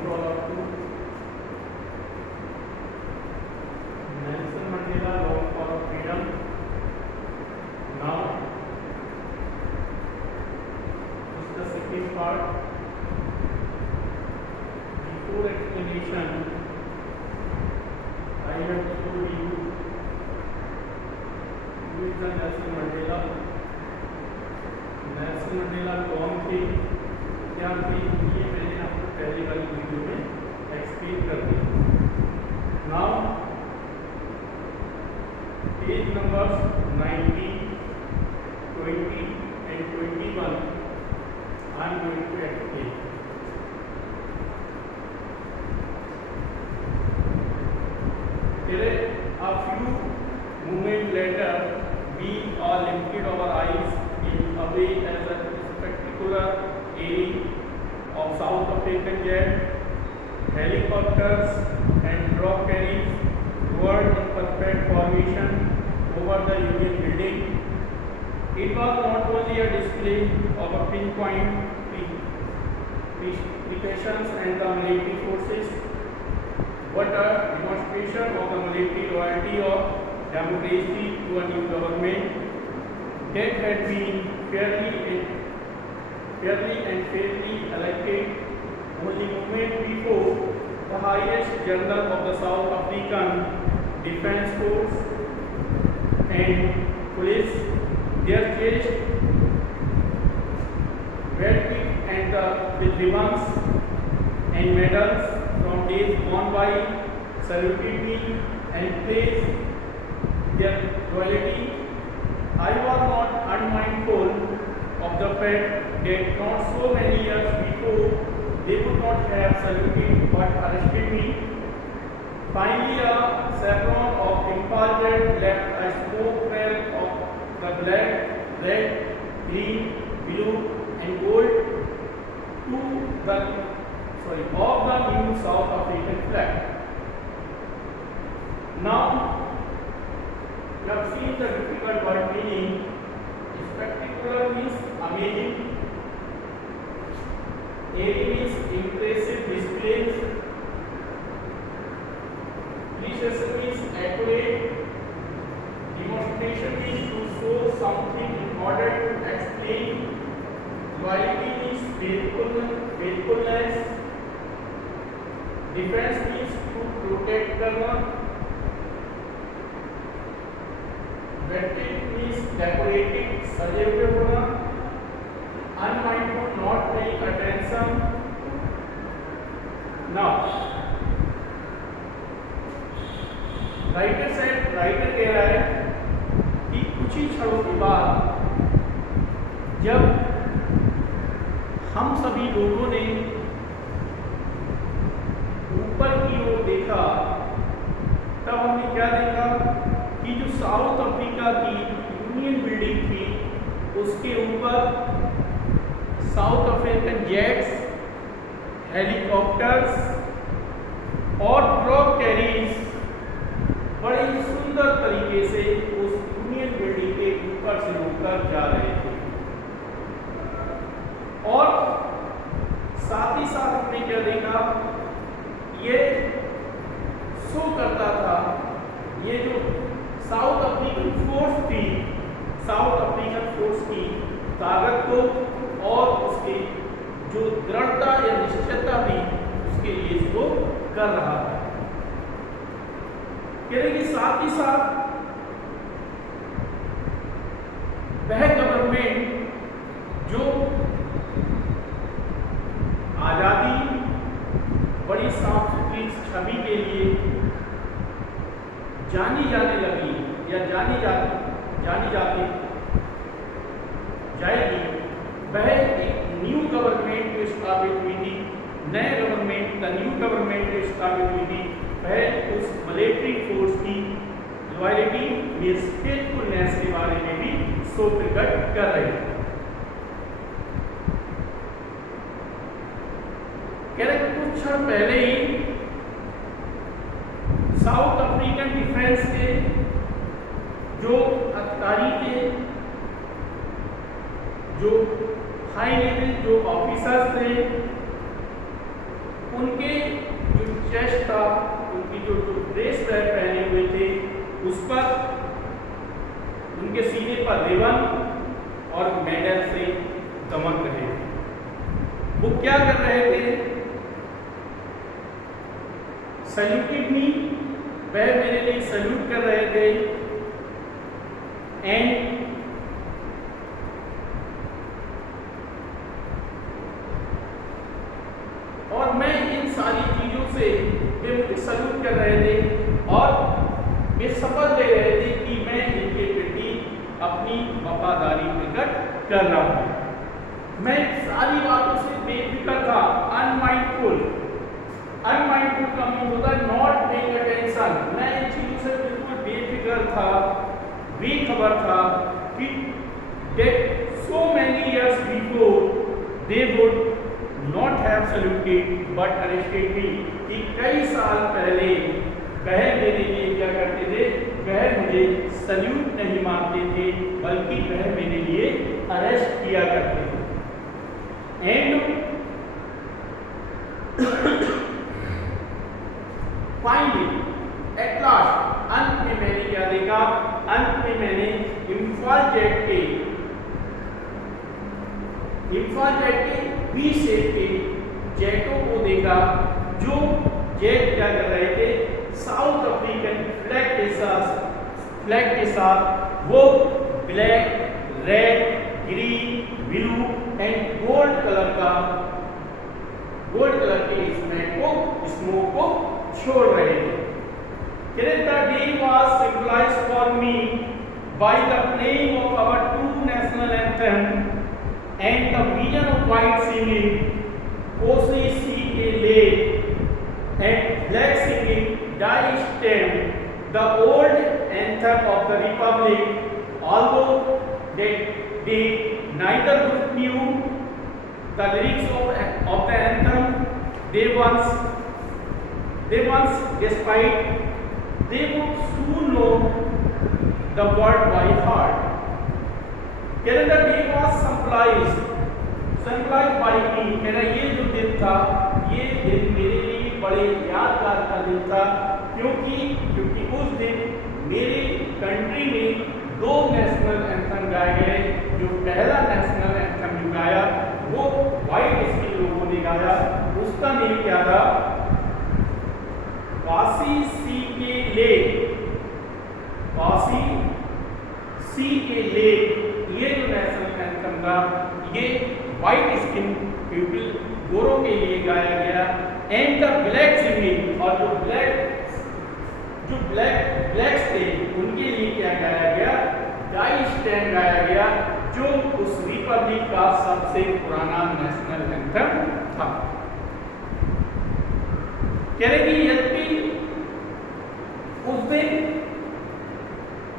to all of you. Nelson Mandela long for freedom. Now, this is the second part. Before explanation, I have told you who is the Nelson Mandela. Nelson Mandela कौन थे, क्या थे, ये मैंने आपको पहले वाली video में एक्सप्लेन कर दिया. Now page numbers 19, 20 and 21 I am going to explain. Today, a few moments later, we all lifted our eyes away as a spectacular area of South African jet, helicopters and drop carriers were in perfect formation over the Union building. It was not only a display of a pinpoint precision and the military forces, but a demonstration of the military loyalty of democracy to a new government that had been fairly and fairly elected only moment before the highest general of the South African Defence Force and police, their chest belted and with ribbons and medals from days gone by, saluted me and praised their loyalty. I was not unmindful of the fact that not so many years before they would not have saluted but arrested me. Finally, a saffron of impaled left a smoke trail of the black, red, green, blue, and gold of the new South African flag. Now, you have seen the difficult word meaning. Spectacular means amazing. Airy means impressive displays. Precious means accurate. Demonstration means to show something in order to explain. Loyalty means faithfulness. Defense means to protect करना. Vetted means decorated, सजे हुए होना. Unmindful, not paying attention. Now, writer कह रहा है कि कुछ ही क्षणों के बाद जब हम सभी लोगों ने ऊपर की ओर देखा, तब हमने क्या देखा कि जो साउथ अफ्रीका की यूनियन बिल्डिंग थी उसके ऊपर साउथ अफ्रीकन जेट्स, हेलीकॉप्टर्स और ड्रॉप कैरियर्स बड़े सुंदर तरीके से उस यूनियन बिल्डिंग के ऊपर से होकर जा रहे थे. और साथ ही साथ हमने क्या देखा, ये शो करता था, ये जो साउथ अफ्रीकन फोर्स थी, साउथ अफ्रीकन फोर्स की ताकत को और उसके जो दृढ़ता या निश्चयता थी उसके लिए इसको कर रहा था. कह रहे कि साथ ही साथ वह गवर्नमेंट जो आजादी, बड़ी साफ सुथरी छवि के लिए जानी जाने लगी या जानी जाती जाएगी, वह एक न्यू गवर्नमेंट जो स्थापित हुई थी, नए गवर्नमेंट, द न्यू गवर्नमेंट जो स्थापित हुई थी, वह उस मिलिट्री फोर्स की लॉयल्टी मींस फेथफुलनेस के बारे में भी शो प्रकट कर रही है. कह रहे कुछ क्षण पहले ही साउथ अफ्रीकन डिफेंस के जो अधिकारी थे, जो हाई लेवल जो ऑफिसर्स थे, उनके जो चेस्ट था, उनकी जो ड्रेस पहने हुए थे, उस पर उनके सीने पर रिबन और मेडल से चमक रहे थे। वो क्या कर रहे थे? सल्यूटेड मी, वह मेरे लिए सल्यूट कर रहे थे। एंड और मैं इन सारी चीजों से वे मुझे सल्यूट कर रहे थे और वे शपथ ले रहे थे कि मैं इनके प्रति अपनी वफादारी प्रकट कर रहा हूं। मैं सारी बातों से बेफिक्र था, अनमाइंडफुल। अनमाइंडफुल का मीन होता है नॉट पेइंग अटेंशन। मैं इन चीजों से बिल्कुल बेफिक्र था, बेखबर था कि that so many years before they would not have saluted but arrested me। कि कई साल पहले वह मेरे लिए क्या करते थे? वह मुझे सल्यूट नहीं मारते थे, बल्कि वह मेरे लिए अरेस्ट किया करते थे। एंड फाइनली एट लास्ट, अंत में मैंने क्या देखा? अंत में मैंने इम्फाल जेट के वी शेप के जेटों को देखा, जो जेट क्या कर रहे थे? साउथ अफ्रीकन फ्लैग के साथ वो black, red, green, blue and gold colour के स्मोक को छोड़ रहे थे। The day was symbolized for me by the playing of our two national anthems and the vision of white singing Kosi C.K. Lake and black singing Die Stem, the old anthem of the Republic. Although they neither group knew the lyrics of the anthem, they once despite they would soon know the word by heart. Calendar day was symbolized by me। मेरा ये जो दिन था, ये दिन मेरे लिए बड़े यादगार का दिन था, क्योंकि उस दिन मेरे कंट्री में दो नेशनल एंथम गाए गए। जो पहला नेशनल एंथम जो गाया वो व्हाइट स्किन लोगों ने गाया, उसका नेम क्या था? काशी सी के लेक। ये जो नेशनल एंथम था, ये व्हाइट स्किन पीपल, गोरों के लिए गाया गया। एंड द ब्लैक सिंगिंग, और जो ब्लैक्स थे उनके लिए क्या गाया गया? डाई स्टैंड गाया गया, जो उस रिपब्लिक का सबसे पुराना नेशनल एंथम था। कह रहे कि यद्यपि उस दिन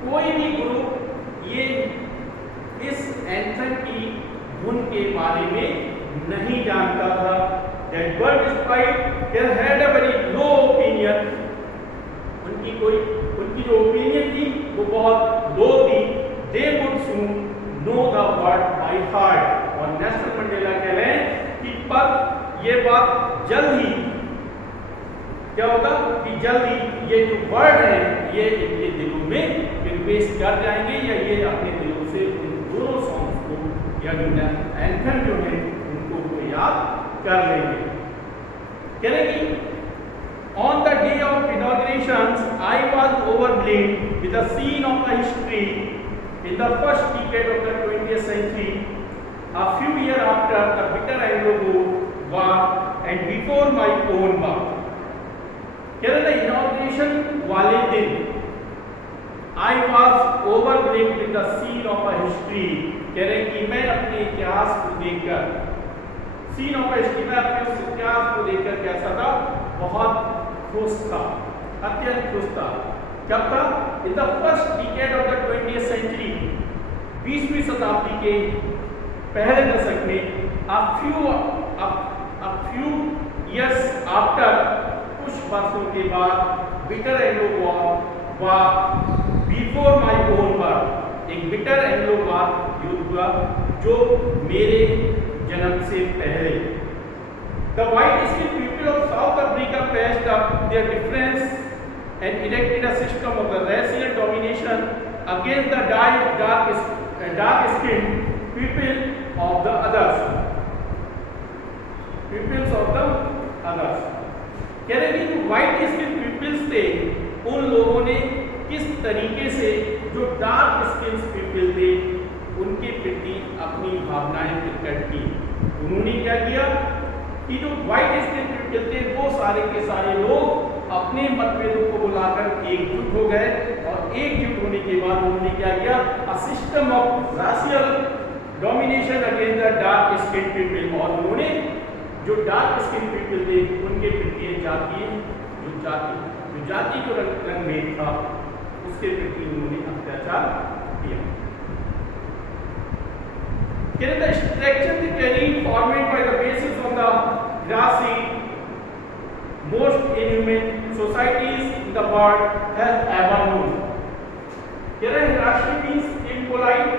कोई भी ग्रुप ये इस एंथम की धुन के बारे में नहीं जानता था, that but despite they had a very low opinion, उनकी जो ओपिनियन थी वो बहुत लो थी। they would soon know the word by heart। और नेल्सन मंडेला कह रहे हैं कि पर ये बात जल्द ही क्या होगा कि जल्दी ये जो वर्ड है ये इनके दिलों में प्रवेश कर जाएंगे, या ये अपने दिलों से उन दोनों सॉन्ग्स को या जो एंथम जो है उनको वो याद कर लेंगे। कह रहे कि on the day of inauguration I was overbled with the scene of the history in the first decade of the 20th century, a few years after the bitter Anglo-Boer war and before my own war। Kerala inauguration वाले दिन I was overbled with the scene of a history. कह रहे कि मैं अपने इतिहास को देखकर, सीन ऑफ हिस्ट्री में अपने उस इतिहास को देखकर कैसा था? बहुत खुश था, अत्यंत खुश था। कब था? इन the first decade of the 20th century, 20वीं शताब्दी के पहले दशक में, a few years after, कुछ वर्षों के बाद, bitter Anglo war before my own war, एक बिटर एंग्लो वार युद्ध हुआ जो मेरे जन्म से पहले। The white-skinned people of South Africa patched up their difference and erected a system of the racial domination against the dark-skinned people of the others. Peoples of the others. कह रहे कि जो white-skinned peoples थे, उन लोगों ने किस तरीके से जो dark-skinned people थे, उनके प्रति अपनी भावनाएं प्रकट की। उन्होंने क्या किया कि जो white-skinned people थे, वो सारे के सारे लोग अपने मतभेदों को बुलाकर एकजुट हो गए और एकजुट होने के बाद उन्होंने क्या किया, a system of racial domination against the dark-skinned people, और उन्होंने जो dark-skinned people थे उनके प्रति जाति जो रंगभेद था उसके प्रति उन्होंने अत्याचार किया। The structure they carried formed by the basis of the grassy most inhuman societies in the world has ever known. Hierarchy means impolite,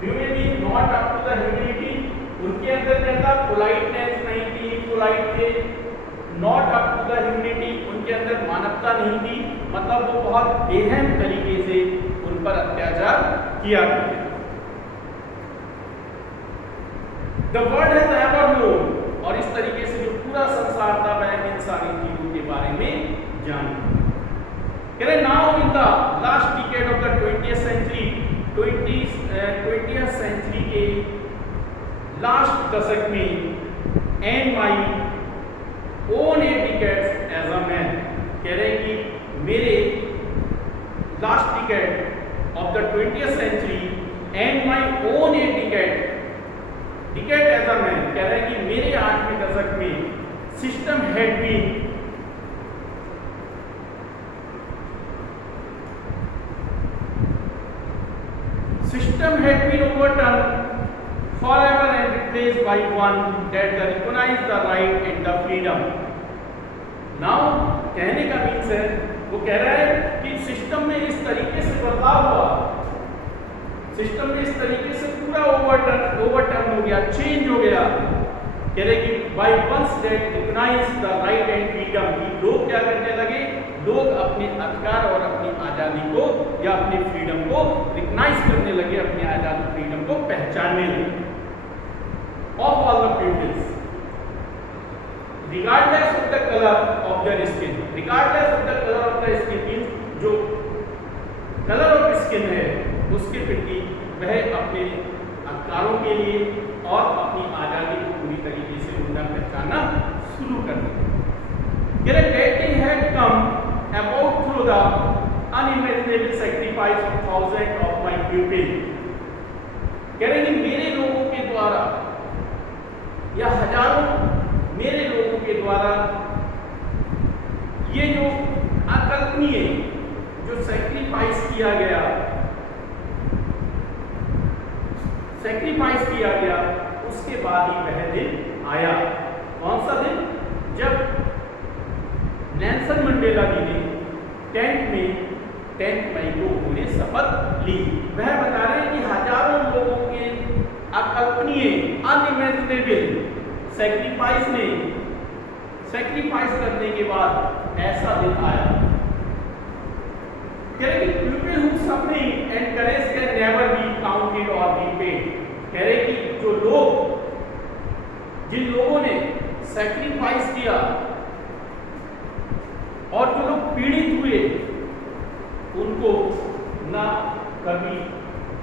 inhumanity, not up to the humanity. उनके अंदर क्या था, पोलाइटनेस नहीं थी, इम्पोलाइट थे, not up to the humanity, उनके अंदर मानवता नहीं थी, मतलब वो बहुत बेरहम तरीके से उन पर अत्याचार किया करते थे। The world has ever known, और इस तरीके से जो पूरा संसार था वह इन सारी चीजों के बारे में जान। Now in the last decade of the 20th century, 20th century के लास्ट दशक में and my own 8 decades as a man, कह रहे हैं कि मेरे last decade of the 20th century and my own 8 decade as a man, कह रहे हैं कि मेरे 8वें दशक में system had been overturned forever and replaced by one that recognize the right and the freedom. Now कहने का मीन्स है, वो कह रहा है कि सिस्टम में इस तरीके से बदलाव हुआ, सिस्टम में इस तरीके से पूरा ओवरटर्न हो गया, चेंज हो गया। कह रहे कि by once that recognize the right and freedom, लोग क्या करने लगे, लोग अपने अधिकार और अपनी आजादी को या अपने फ्रीडम को रिकग्नाइज करने लगे, अपनी आजादी फ्रीडम को पहचानने लगे। Of all the pupils, regardless of the color of their skin, regardless of the color of the skin means जो कलर ऑफ स्किन है उसके प्रति वह अपने अधिकारों के लिए और अपनी आजादी को पूरी तरीके से उनका पहचानना शुरू कर दिया। They had come about through the unimaginable sacrifice of thousands of my people. कह रहे कि मेरे लोगों के द्वारा या हजारों मेरे लोगों के द्वारा ये जो अकल्पनीय जो सैक्रिफाइस किया गया उसके बाद ही वह दिन आया। कौन सा दिन? जब नेल्सन मंडेला जी ने 10 मई को उन्होंने शपथ ली। वह बता रहे हैं कि हजारों लोगों के अकल्पनीय अनइमेजिनेबल सैक्रिफाइस करने के बाद ऐसा दिन आया। कह रहे कि people who suffering and courage can never be counted और रीपेड। कह रहे कि जो लोग जिन लोगों ने सैक्रिफाइस किया और जो लोग पीड़ित हुए उनको ना कभी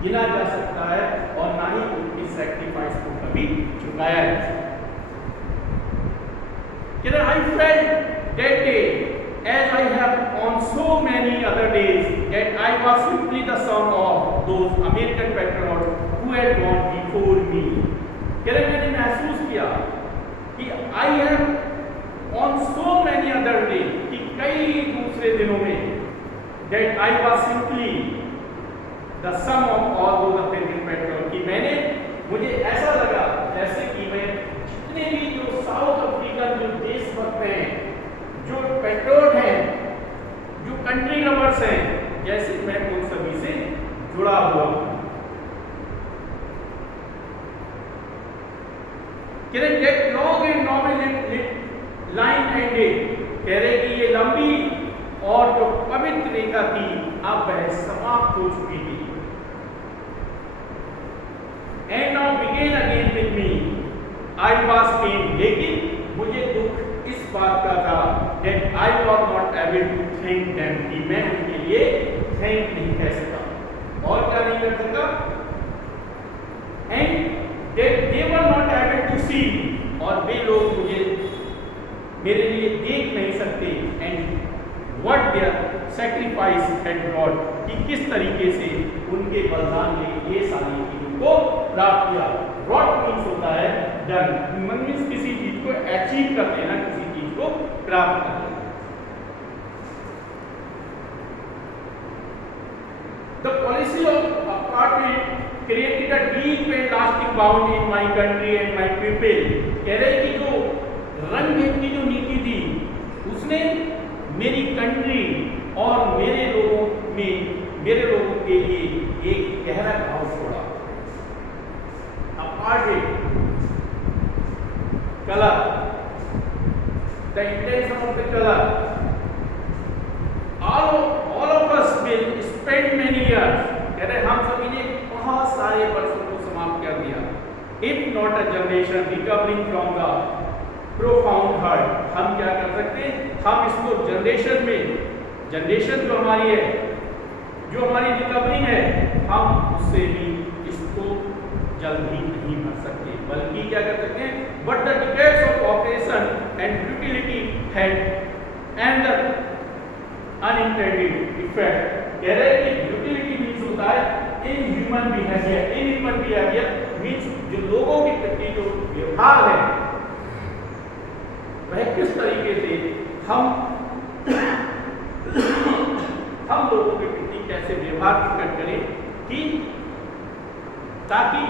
गिना जा सकता है और ना ही उनकी सैक्रिफाइस को कभी चुकाया जा सकता है। I felt that day as I have on so many other days that I was simply the son of those American patriots who had gone before me. मैंने महसूस किया कि I have on so many other days, कि कई दूसरे दिनों में that I was simply the son of all those American patriots, कि मुझे ऐसा लगा जैसे कि मैं जितने भी जो साउथ अफ्रीकन जो देशभक्त हैं, जो पेट्रियट हैं, जो कंट्री लवर्स हैं, जैसे मैं उन सभी से जुड़ा हुआ हूं। कह रहे that long and noble line ended, कह रहे कि ये लंबी और जो पवित्र रेखा थी अब वह समाप्त हो चुकी थी। And now begin again with me. I was pained, लेकिन मुझे दुख इस बात का था that I was not able to thank them, कि मैं उनके लिए थैंक नहीं कह सका। और क्या नहीं कर सका? And that they were not able to see, और वे लोग मुझे मेरे लिए देख नहीं सकते। And what their sacrifice had brought, कि किस तरीके से उनके बलिदान ने ये सारी चीजों को प्राप्त किया। Brought means होता है done, means किसी चीज को अचीव कर लेना, किसी चीज को प्राप्त कर लेना। The policy of apartheid created a deep and lasting bond in my country and my people। कह रहे कि जो रंग भेद की जो नीति थी उसने मेरी कंट्री और मेरे लोगों के लिए एक गहरा घाव छोड़ा। Apartheid, color, the intention of the color, all of us will spend many years, कह रहे हम सभी ने बहुत सारे वर्षों को समाप्त कर दिया। If not a generation recovering from the profound hurt, हम क्या कर सकते हैं? हम इसको जनरेशन जो हमारी है, जो हमारी रिकवरी है, हम उससे भी इसको जल्दी नहीं भर सकते, बल्कि क्या कर सकते हैं? But the decades of operation and futility had and the unintended effect, कह रहे हैं कि futility means होता है inhuman behavior means जो लोगों के प्रति जो व्यवहार है वह किस तरीके से हम लोगों के प्रति कैसे व्यवहार प्रकट करें कि ताकि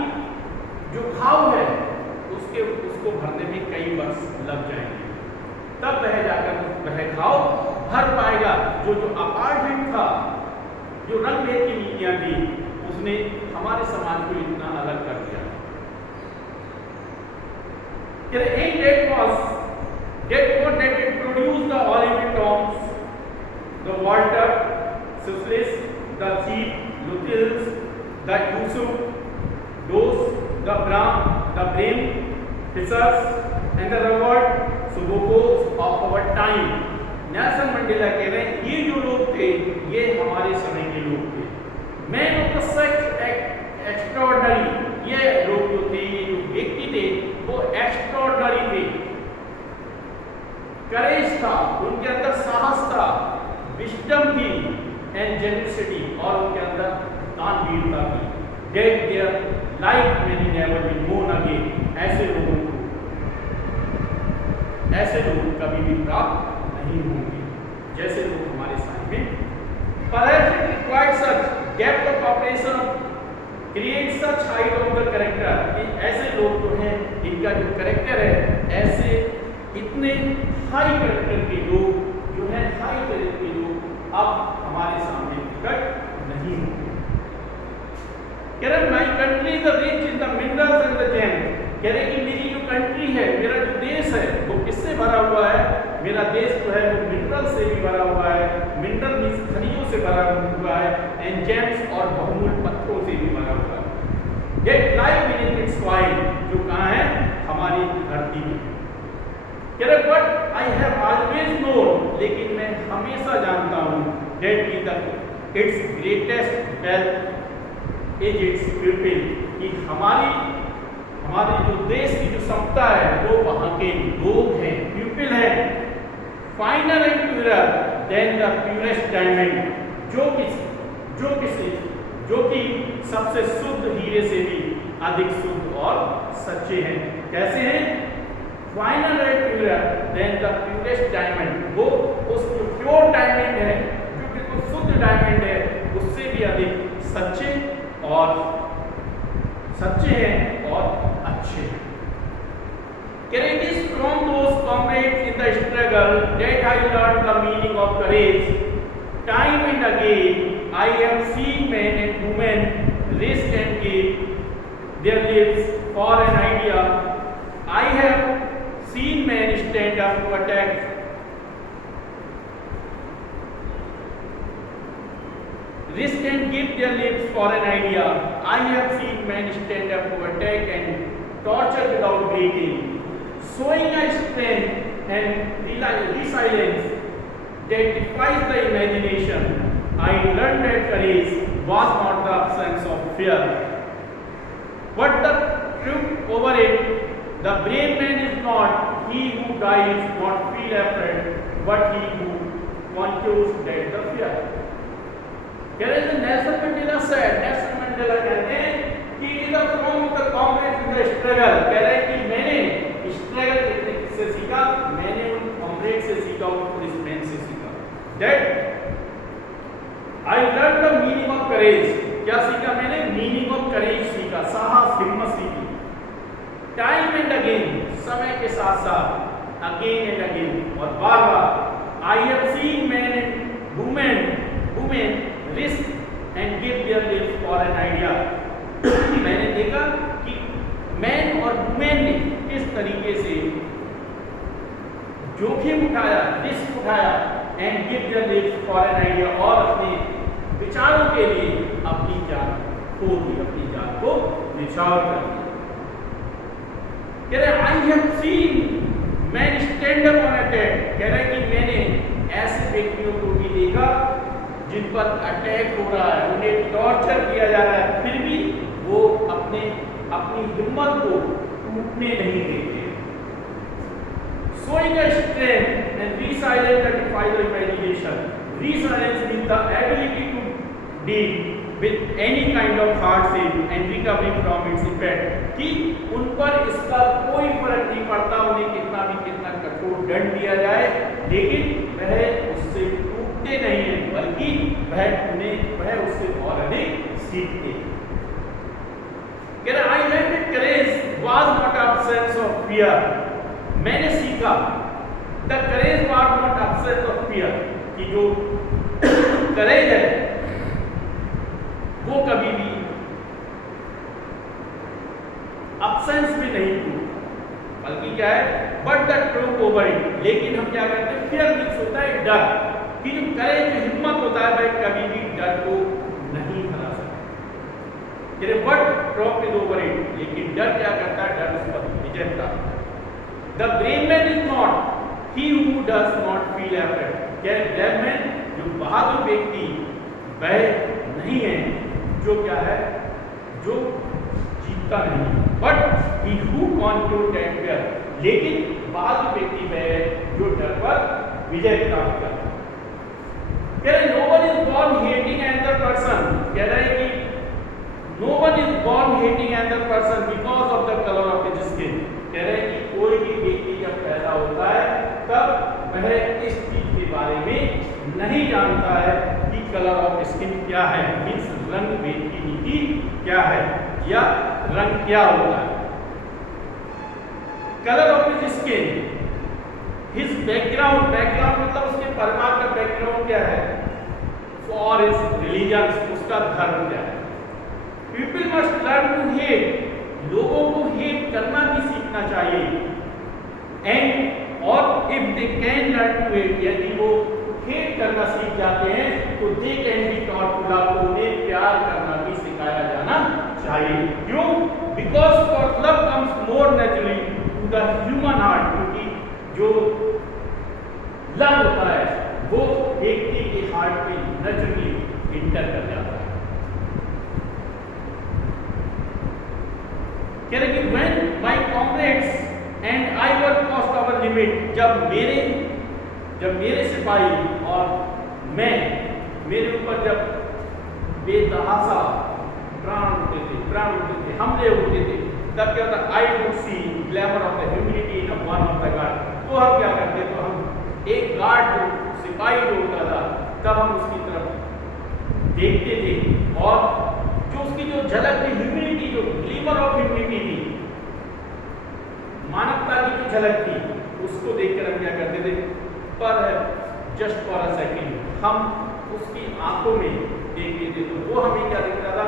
जो घाव है उसको भरने में कई वर्ष लग जाएंगे, तब वह जाकर वह घाव भर पाएगा। जो अपार्टमेंट था, जो रंग भेद की नीतियां थी, उसने हमारे समाज को इतना अलग कर दिया। that it produced the Oliver Toms, the Walter Sislis, the Chief Luthils, the Yusuf, those, the Brain Fissers, and the Robert Subokos of our time। Nelson Mandela कह रहे हैं ये जो लोग थे ये हमारे समय के लोग थे। Man of the such extraordinary, ये लोग जो थे, ये जो व्यक्ति थे वो एक्स्ट्राऑर्डिनरी थे। करेज था, उनके अंदर साहस था, विजडम थी एंड जेनरसिटी, और उनके अंदर दानवीरता थी। That their life many never be known again, ऐसे लोग कभी भी प्राप्त नहीं होंगे जैसे लोग हमारे सामने। Perhaps it requires such depth of operation, create such height of the character, कि ऐसे लोग जो हैं इनका जो कैरेक्टर है, ऐसे इतने हाई कैरेक्टर के लोग जो हैं, हाई कैरेक्टर के लोग अब हमारे सामने प्रकट नहीं होंगे। कह रहे my country is rich in the minerals and the James, कह रहे कि मेरी जो कंट्री है, मेरा जो देश है वो किससे भरा हुआ है? मेरा देश जो है वो मिनरल से भी भरा हुआ है, मिनरल मींस खनिजों से भरा हुआ है, एंड जेम्स और बहुमूल्य पत्थरों से भी भरा हुआ है। Yet life beneath its soil, जो कहाँ है? हमारी धरती में। कह रहे but I have always known, लेकिन मैं हमेशा जानता हूँ that it's greatest wealth is it's people, कि हमारे जो देश की जो क्षमता है वो वहाँ के लोग हैं, पीपल हैं। Final and purer than the purest diamond, जो कि सबसे शुद्ध हीरे से भी अधिक शुद्ध और सच्चे हैं। कैसे हैं? Final and purer than the purest diamond, वो उस जो प्योर डायमंड है, जो बिल्कुल शुद्ध डायमंड है, उससे भी अधिक सच्चे हैं और अच्छे हैं। It is from those comrades in the struggle that I learned the meaning of courage. Time and again, I have seen men and women risk and give their lives for an idea. I have seen men stand up to attack. Risk and give their lives for an idea. I have seen men stand up to attack and torture without breaking, showing a strength and resilience that defies the imagination. I learned that courage was not the absence of fear, but the truth over it. The brave man is not he who dies not feel afraid, but he who conquers that the fear. Here is Nelson Mandela said. Nelson Mandela कहते हैं कि it is the form of the comrades in the struggle. कह रहे हैं कि मैंने struggle किससे सीखा? मैंने उन कॉमरेड से सीखा, उन पुलिसमैन से सीखा. That I learned the meaning of courage. क्या सीखा मैंने? Meaning of courage सीखा, साहस, हिम्मत सीखी. Time and again, समय के साथ साथ, again and again, और बार बार. I have seen men and women risk and give their lives for an idea. मैंने देखा कि मैन और वुमेन ने किस तरीके से जोखिम उठाया, रिस्क उठाया, and give their lives for an idea, और अपने विचारों के लिए अपनी जान खो दी, अपनी जान को निछावर कर दिया. कह रहे I have seen man stand up on attack. कह रहे कि मैंने ऐसे व्यक्तियों को भी देखा जिन पर अटैक हो रहा है, उन्हें टॉर्चर किया जा रहा है, फिर भी वो अपनी हिम्मत को टूटने नहीं देते. Showing a strength and resilience that defies the imagination. Resilience means the ability to deal with any kind of hardship and recovering from its effect. कि उन पर इसका कोई फर्क नहीं पड़ता, उन्हें कितना कठोर दंड दिया जाए, लेकिन वह उससे टूटते नहीं है, बल्कि वह उससे और अधिक सीखते हैं. I learned that courage was not absence of fear. मैंने सीखा the courage was not absence of fear, कि जो courage है वो कभी भी absence में नहीं हुई, बल्कि क्या है but the truth over it. लेकिन हम क्या करते हैं? fear means होता है डर, कि जो courage, जो हिम्मत होता है, वह कभी भी डर को नहीं हरा सकता. But Trump is over it. लेकिन डर क्या करता है? डर उस पर विजय प्राप्त करता है. The brave man is not he who does not feel afraid. क्या ब्रेव मैन, जो बहादुर व्यक्ति, वह नहीं है जो क्या है, जो जीतता नहीं, but he who conquer that fear. लेकिन बहादुर व्यक्ति वह है जो डर पर विजय प्राप्त करता है. कह रहे no one is born hating another person. कह रहे कि no one is born hating another person because of the color of his skin. कह रहे हैं कि कोई भी व्यक्ति जब पैदा होता है तब वह इस चीज के बारे में नहीं जानता है कि कलर ऑफ स्किन क्या है, मीन्स रंग भेद की नीति क्या है या रंग क्या होता है. Colour of his skin, his background मतलब उसके परिवार का बैकग्राउंड क्या है, फॉर हिज रिलीजन, उसका धर्म क्या है. People must learn to hate. लोगों को हेट करना भी सीखना चाहिए. And और if they can learn to hate, यदि वो हेट करना सीख जाते हैं तो they can be taught to love. उन्हें प्यार करना भी सिखाया जाना चाहिए. क्यों? Because for love comes more naturally to the human heart. क्योंकि जो लव होता है वो व्यक्ति के हार्ट में नेचुरली इंटर कर जाता है. कह रहे कि when my comrades and I were past our limit, जब मेरे सिपाही और मैं, मेरे ऊपर जब बेतहाशा प्राण उठते थे, हमले होते थे, तब क्या होता? I would see glamour of the humility in one of the guard. तो हम क्या करते? तो हम एक गार्ड, जो सिपाही जो होता था, तब हम उसकी तरफ देखते थे और जो उसकी जो झलक थी, ह्यूमिलिटी, जो ग्लीमर ऑफ ह्यूमिलिटी थी, मानवता की जो झलक थी, उसको देखकर हम क्या करते थे? पर जस्ट फॉर अ सेकेंड हम उसकी आंखों में देखते थे, तो वो हमें क्या दिख रहा था?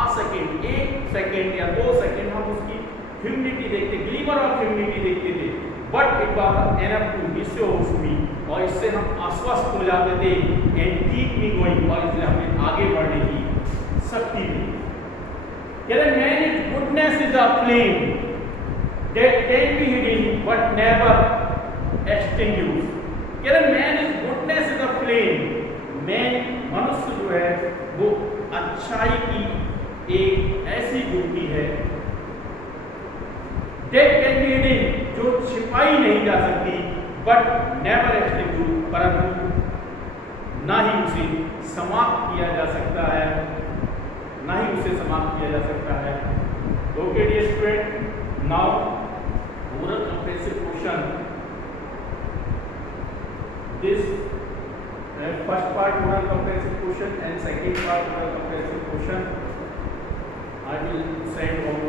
आ सेकेंड, 1 सेकेंड या 2 सेकेंड हम उसकी ह्यूमिलिटी देखते, ग्लीमर ऑफ ह्यूमिलिटी देखते थे, but it was enough to reassure me, और इससे हम आश्वस्त हो जाते थे एंड कीप मी गोइंग, और इसलिए हमें आगे बढ़ने की शक्ति मिली। कहते man is goodness is a flame that can be hidden but never extinguished। कहते man is goodness is a flame, man मनुष्य जो है वो अच्छाई की एक ऐसी गुड़की है that can be hidden, जो छिपाई नहीं जा सकती, but never extinguished, परंतु ना ही उसे समाप्त किया जा सकता है, ना ही उसे समाप्त किया जा सकता है। Okay dear student, now oral comprehensive question, this first part oral comprehensive question and second part oral comprehensive question I will send on